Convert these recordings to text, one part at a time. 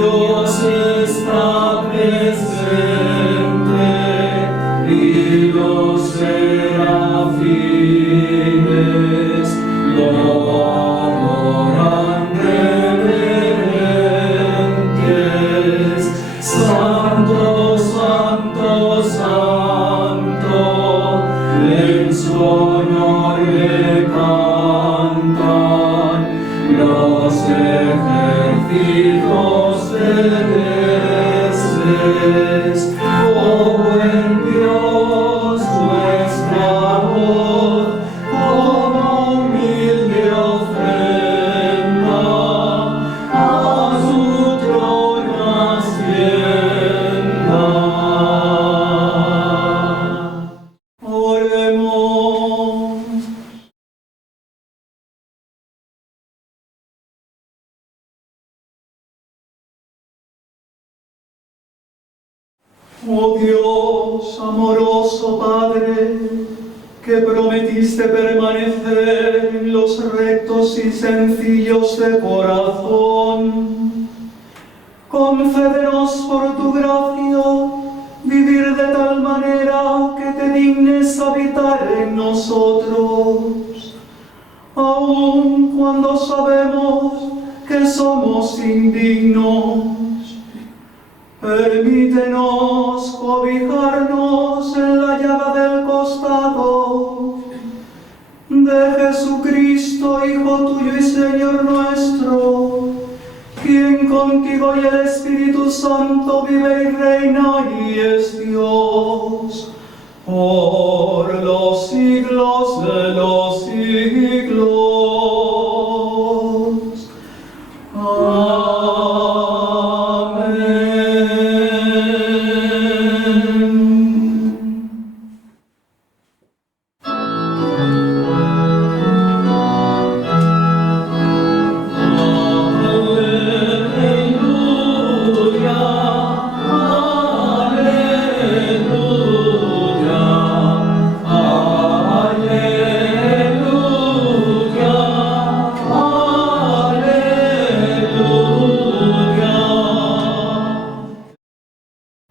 Dios está presente y los serafines lo adoran reverentes. Santo, santo, santo, en su honor le cantan los ejércitos celestes. Oh buen Dios, nuestra voz, como humilde ofrenda, a su trono ascienda. Oremos. Oh Dios, amoroso Padre, que prometiste permanecer en los rectos y sencillos de corazón, concédenos por tu gracia vivir de tal manera que te dignes habitar en nosotros, aun cuando sabemos que somos indignos. Permítenos cobijarnos en la llaga del costado de Jesucristo, Hijo tuyo y Señor nuestro, quien contigo y el Espíritu Santo vive y reina y es Dios por los siglos de los siglos.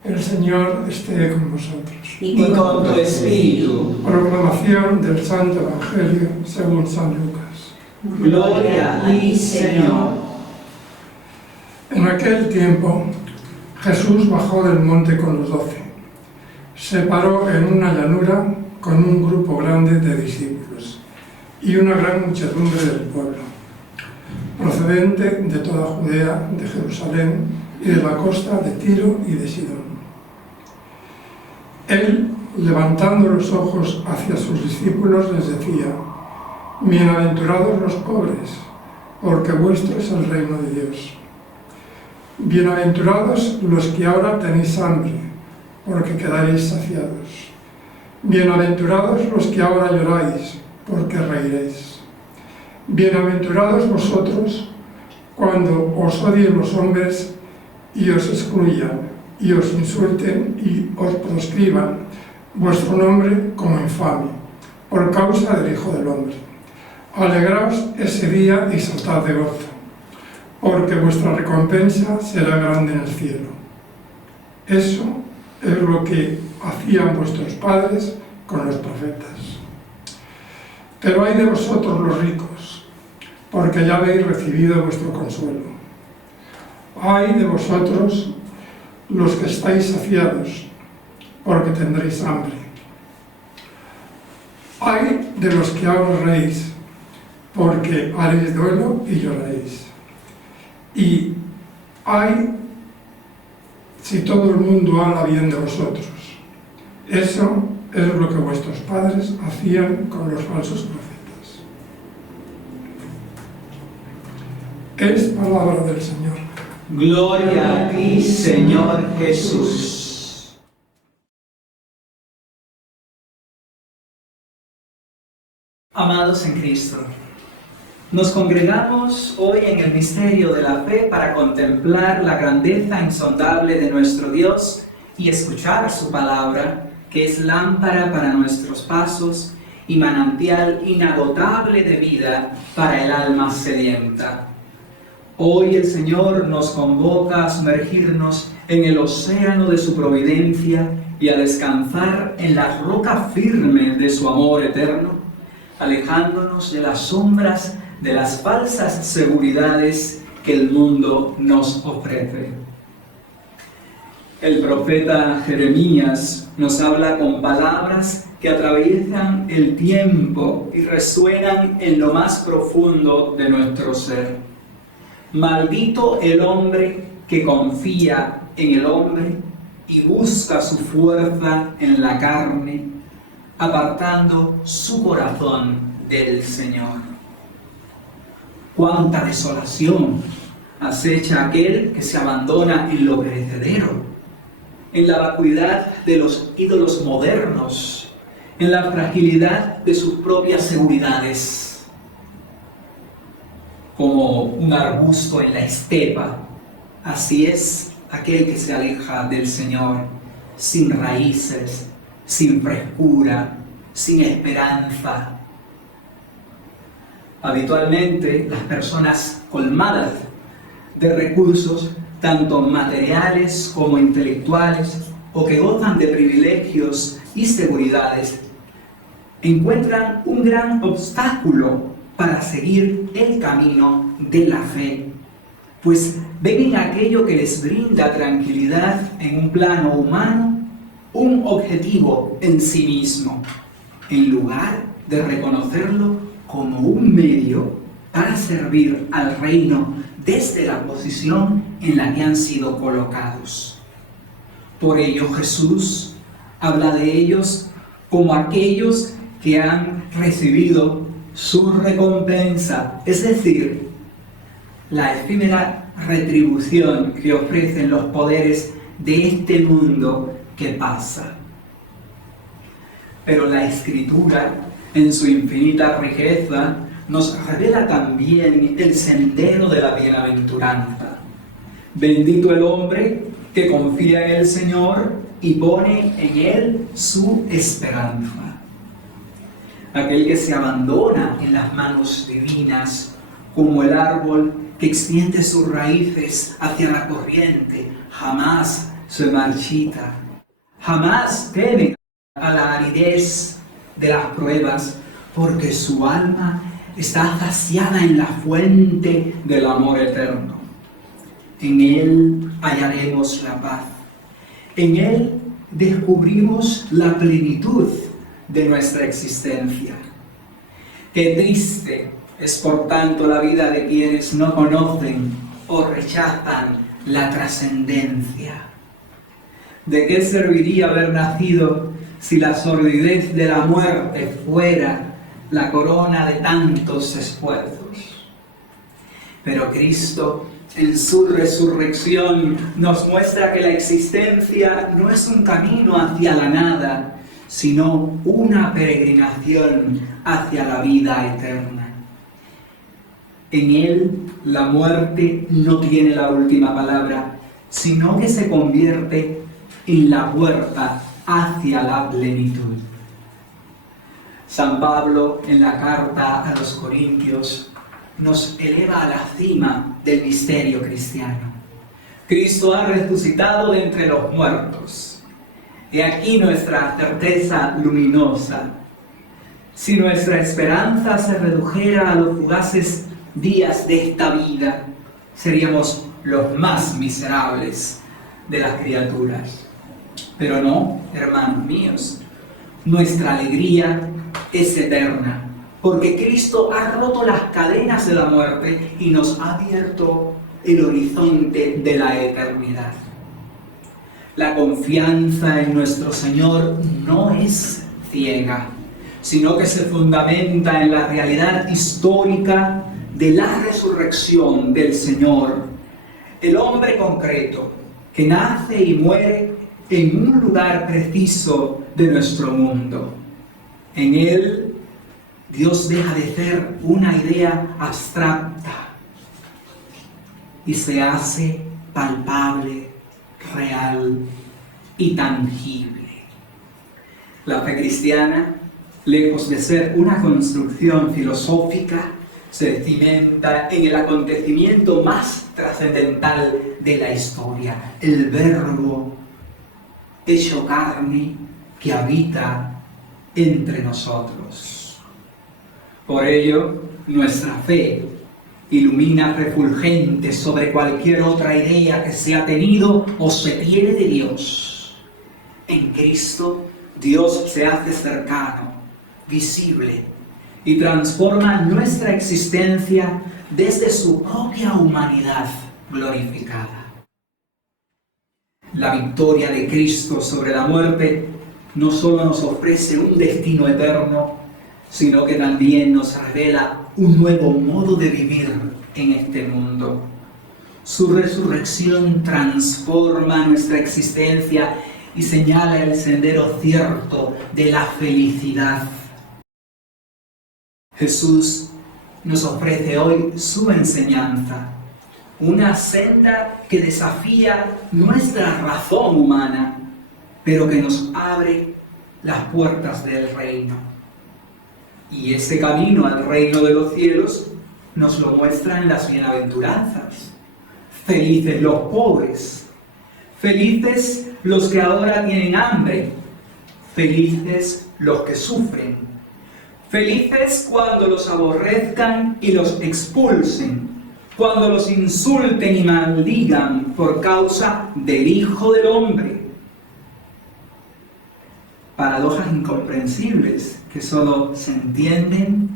El Señor esté con vosotros. Y con tu espíritu. Proclamación del Santo Evangelio según San Lucas. Gloria a ti, Señor. En aquel tiempo, Jesús bajó del monte con los 12. Se paró en una llanura con un grupo grande de discípulos y una gran muchedumbre del pueblo, procedente de toda Judea, de Jerusalén y de la costa de Tiro y de Sidón. Él, levantando los ojos hacia sus discípulos, les decía: bienaventurados los pobres, porque vuestro es el reino de Dios. Bienaventurados los que ahora tenéis hambre, porque quedaréis saciados. Bienaventurados los que ahora lloráis, porque reiréis. Bienaventurados vosotros cuando os odien los hombres y os excluyan, y os insulten y os proscriban vuestro nombre como infame, por causa del Hijo del Hombre. Alegraos ese día y saltad de gozo, porque vuestra recompensa será grande en el cielo. Eso es lo que hacían vuestros padres con los profetas. Pero ay de vosotros los ricos, porque ya habéis recibido vuestro consuelo. Ay de vosotros los que estáis saciados, porque tendréis hambre. Ay de los que ahora reís, porque haréis duelo y lloraréis. Y ay si todo el mundo habla bien de vosotros. Eso es lo que vuestros padres hacían con los falsos profetas. Es palabra del Señor. Gloria a ti, Señor Jesús. Amados en Cristo, nos congregamos hoy en el misterio de la fe para contemplar la grandeza insondable de nuestro Dios y escuchar su palabra, que es lámpara para nuestros pasos y manantial inagotable de vida para el alma sedienta. Hoy el Señor nos convoca a sumergirnos en el océano de su providencia y a descansar en la roca firme de su amor eterno, alejándonos de las sombras de las falsas seguridades que el mundo nos ofrece. El profeta Jeremías nos habla con palabras que atraviesan el tiempo y resuenan en lo más profundo de nuestro ser. Maldito el hombre que confía en el hombre y busca su fuerza en la carne, apartando su corazón del Señor. Cuánta desolación acecha aquel que se abandona en lo perecedero, en la vacuidad de los ídolos modernos, en la fragilidad de sus propias seguridades. Como un arbusto en la estepa, así es aquel que se aleja del Señor, sin raíces, sin frescura, sin esperanza. Habitualmente, las personas colmadas de recursos, tanto materiales como intelectuales, o que gozan de privilegios y seguridades, encuentran un gran obstáculo para seguir el camino de la fe, pues ven en aquello que les brinda tranquilidad en un plano humano un objetivo en sí mismo, en lugar de reconocerlo como un medio para servir al reino desde la posición en la que han sido colocados. Por ello Jesús habla de ellos como aquellos que han recibido su recompensa, es decir, la efímera retribución que ofrecen los poderes de este mundo que pasa. Pero la Escritura, en su infinita riqueza, nos revela también el sendero de la bienaventuranza. Bendito el hombre que confía en el Señor y pone en Él su esperanza. Aquel que se abandona en las manos divinas, como el árbol que extiende sus raíces hacia la corriente, jamás se marchita, jamás teme a la aridez de las pruebas, porque su alma está saciada en la fuente del amor eterno. En Él hallaremos la paz. En Él descubrimos la plenitud de nuestra existencia. Qué triste es por tanto la vida de quienes no conocen o rechazan la trascendencia. ¿De qué serviría haber nacido si la sordidez de la muerte fuera la corona de tantos esfuerzos? Pero Cristo, en su resurrección, nos muestra que la existencia no es un camino hacia la nada, sino una peregrinación hacia la vida eterna. En Él, la muerte no tiene la última palabra, sino que se convierte en la puerta hacia la plenitud. San Pablo, en la carta a los Corintios, nos eleva a la cima del misterio cristiano. Cristo ha resucitado de entre los muertos. He aquí nuestra certeza luminosa. Si nuestra esperanza se redujera a los fugaces días de esta vida, seríamos los más miserables de las criaturas. Pero no, hermanos míos, nuestra alegría es eterna, porque Cristo ha roto las cadenas de la muerte y nos ha abierto el horizonte de la eternidad. La confianza en nuestro Señor no es ciega, sino que se fundamenta en la realidad histórica de la resurrección del Señor, el hombre concreto que nace y muere en un lugar preciso de nuestro mundo. En Él, Dios deja de ser una idea abstracta y se hace palpable, real y tangible. La fe cristiana, lejos de ser una construcción filosófica, se cimenta en el acontecimiento más trascendental de la historia, el Verbo hecho carne que habita entre nosotros. Por ello, nuestra fe ilumina refulgente sobre cualquier otra idea que se ha tenido o se tiene de Dios. En Cristo, Dios se hace cercano, visible, y transforma nuestra existencia desde su propia humanidad glorificada. La victoria de Cristo sobre la muerte no solo nos ofrece un destino eterno, sino que también nos revela un nuevo modo de vivir en este mundo. Su resurrección transforma nuestra existencia y señala el sendero cierto de la felicidad. Jesús nos ofrece hoy su enseñanza, una senda que desafía nuestra razón humana, pero que nos abre las puertas del reino. Y ese camino al reino de los cielos nos lo muestran las bienaventuranzas. Felices los pobres, felices los que ahora tienen hambre, felices los que sufren, felices cuando los aborrezcan y los expulsen, cuando los insulten y maldigan por causa del Hijo del Hombre. Paradojas incomprensibles que solo se entienden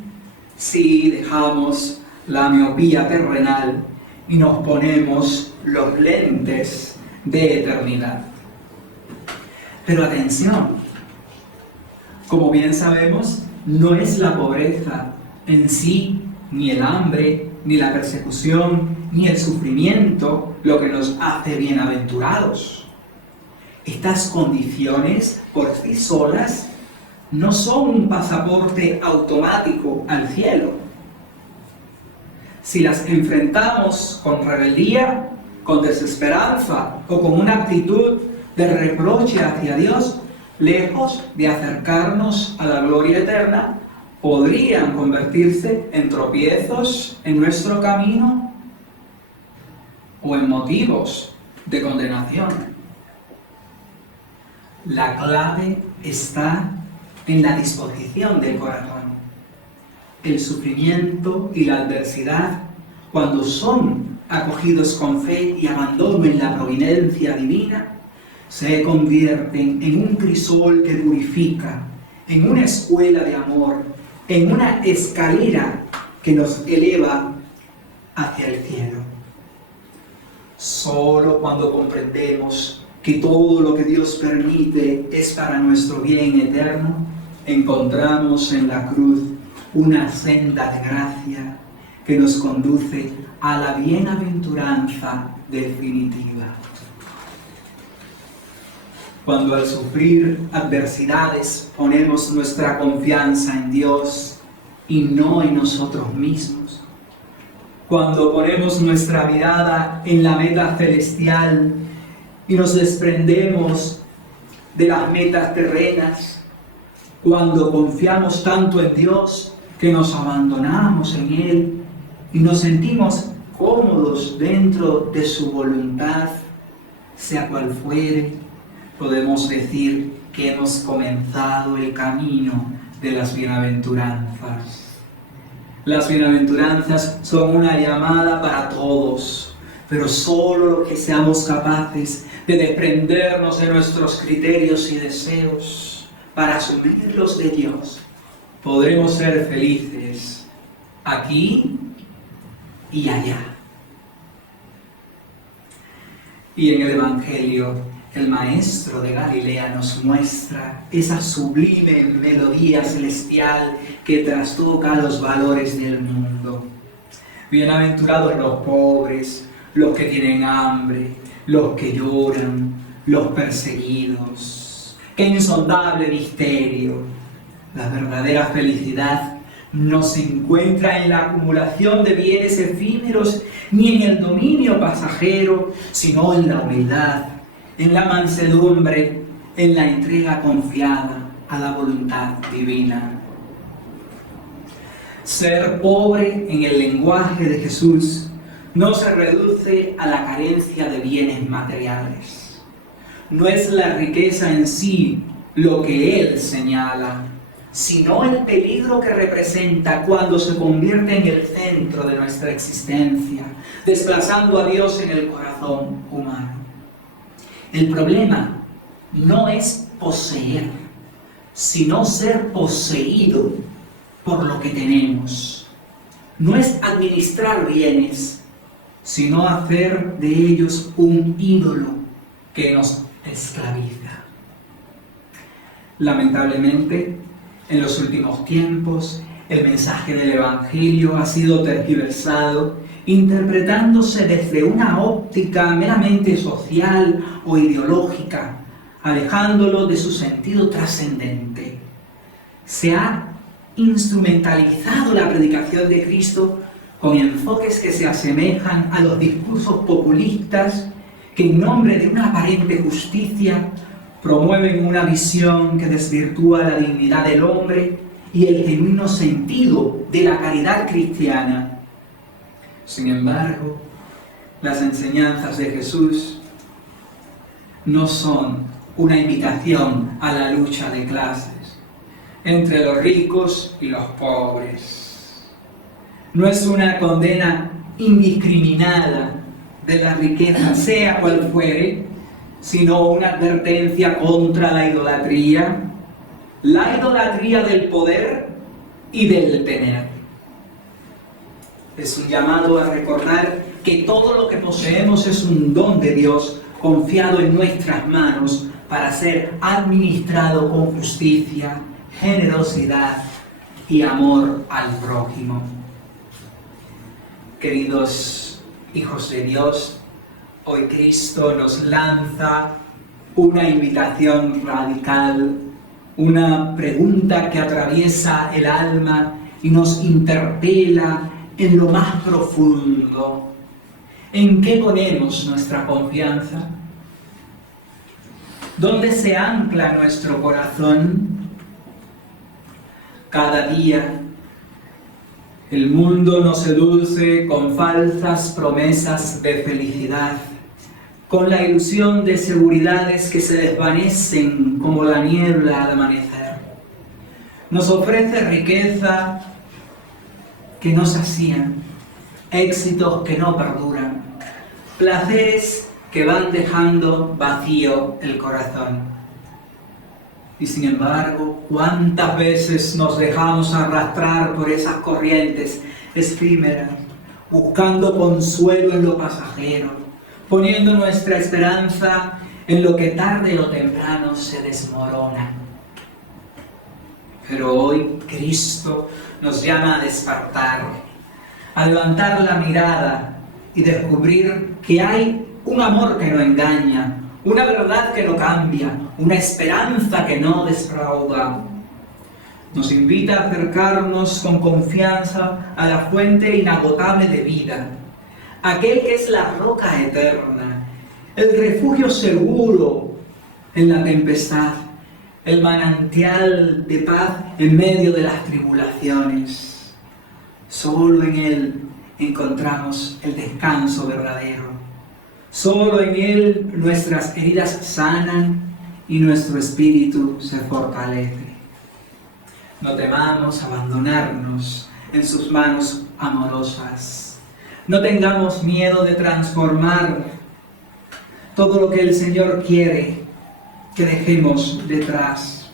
si dejamos la miopía terrenal y nos ponemos los lentes de eternidad. Pero atención, como bien sabemos, no es la pobreza en sí, ni el hambre, ni la persecución, ni el sufrimiento lo que nos hace bienaventurados. Estas condiciones por sí solas no son un pasaporte automático al cielo. Si las enfrentamos con rebeldía, con desesperanza o con una actitud de reproche hacia Dios, lejos de acercarnos a la gloria eterna, podrían convertirse en tropiezos en nuestro camino o en motivos de condenación. La clave está en la disposición del corazón. El sufrimiento y la adversidad, cuando son acogidos con fe y abandono en la providencia divina, se convierten en un crisol que purifica, en una escuela de amor, en una escalera que nos eleva hacia el cielo. Solo cuando comprendemos que todo lo que Dios permite es para nuestro bien eterno, encontramos en la cruz una senda de gracia que nos conduce a la bienaventuranza definitiva. Cuando al sufrir adversidades ponemos nuestra confianza en Dios y no en nosotros mismos, cuando ponemos nuestra mirada en la meta celestial y nos desprendemos de las metas terrenas, cuando confiamos tanto en Dios que nos abandonamos en Él y nos sentimos cómodos dentro de su voluntad, sea cual fuere, podemos decir que hemos comenzado el camino de las bienaventuranzas. Las bienaventuranzas son una llamada para todos, pero solo los que seamos capaces de desprendernos de nuestros criterios y deseos para asumirlos de Dios, podremos ser felices aquí y allá. Y en el Evangelio, el Maestro de Galilea nos muestra esa sublime melodía celestial que trastoca los valores del mundo. Bienaventurados los pobres, los que tienen hambre, los que lloran, los perseguidos. ¡Qué insondable misterio! La verdadera felicidad no se encuentra en la acumulación de bienes efímeros ni en el dominio pasajero, sino en la humildad, en la mansedumbre, en la entrega confiada a la voluntad divina. Ser pobre en el lenguaje de Jesús no se reduce a la carencia de bienes materiales. No es la riqueza en sí lo que Él señala, sino el peligro que representa cuando se convierte en el centro de nuestra existencia, desplazando a Dios en el corazón humano. El problema no es poseer, sino ser poseído por lo que tenemos. No es administrar bienes, sino hacer de ellos un ídolo que nos esclaviza. Lamentablemente, en los últimos tiempos, el mensaje del Evangelio ha sido tergiversado, interpretándose desde una óptica meramente social o ideológica, alejándolo de su sentido trascendente. Se ha instrumentalizado la predicación de Cristo con enfoques que se asemejan a los discursos populistas que en nombre de una aparente justicia promueven una visión que desvirtúa la dignidad del hombre y el genuino sentido de la caridad cristiana. Sin embargo, las enseñanzas de Jesús no son una invitación a la lucha de clases entre los ricos y los pobres. No es una condena indiscriminada de la riqueza, sea cual fuere, sino una advertencia contra la idolatría del poder y del tener. Es un llamado a recordar que todo lo que poseemos es un don de Dios confiado en nuestras manos para ser administrado con justicia, generosidad y amor al prójimo. Queridos hijos de Dios, hoy Cristo nos lanza una invitación radical, una pregunta que atraviesa el alma y nos interpela en lo más profundo. ¿En qué ponemos nuestra confianza? ¿Dónde se ancla nuestro corazón? Cada día el mundo nos seduce con falsas promesas de felicidad, con la ilusión de seguridades que se desvanecen como la niebla al amanecer. Nos ofrece riqueza que no sacían, éxitos que no perduran, placeres que van dejando vacío el corazón. Y sin embargo, ¿cuántas veces nos dejamos arrastrar por esas corrientes efímeras, buscando consuelo en lo pasajero, poniendo nuestra esperanza en lo que tarde o temprano se desmorona? Pero hoy Cristo nos llama a despertar, a levantar la mirada y descubrir que hay un amor que no engaña, una verdad que no cambia, una esperanza que no defrauda. Nos invita a acercarnos con confianza a la fuente inagotable de vida, aquel que es la roca eterna, el refugio seguro en la tempestad, el manantial de paz en medio de las tribulaciones. Solo en Él encontramos el descanso verdadero. Solo en Él nuestras heridas sanan y nuestro espíritu se fortalece. No temamos abandonarnos en sus manos amorosas. No tengamos miedo de transformar todo lo que el Señor quiere que dejemos detrás.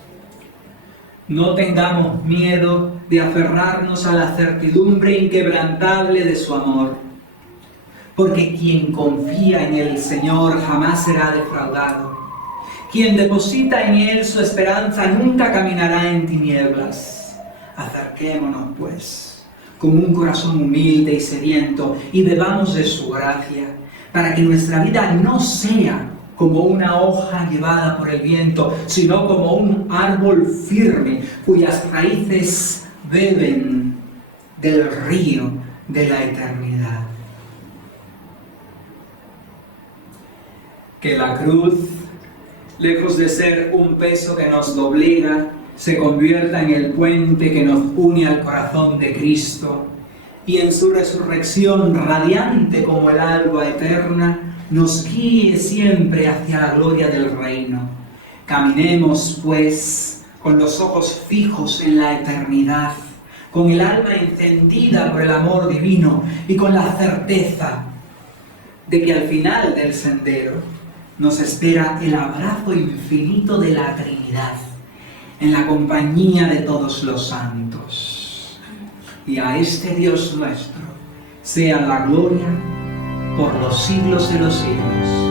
No tengamos miedo de aferrarnos a la certidumbre inquebrantable de su amor, porque quien confía en el Señor jamás será defraudado. Quien deposita en Él su esperanza nunca caminará en tinieblas. Acerquémonos, pues, con un corazón humilde y sediento, y bebamos de su gracia, para que nuestra vida no sea como una hoja llevada por el viento, sino como un árbol firme, cuyas raíces beben del río de la eternidad. Que la cruz, lejos de ser un peso que nos doblega, se convierta en el puente que nos une al corazón de Cristo y en su resurrección radiante como el alba eterna nos guíe siempre hacia la gloria del reino. Caminemos, pues, con los ojos fijos en la eternidad, con el alma encendida por el amor divino y con la certeza de que al final del sendero nos espera el abrazo infinito de la Trinidad, en la compañía de todos los santos. Y a este Dios nuestro sea la gloria por los siglos de los siglos.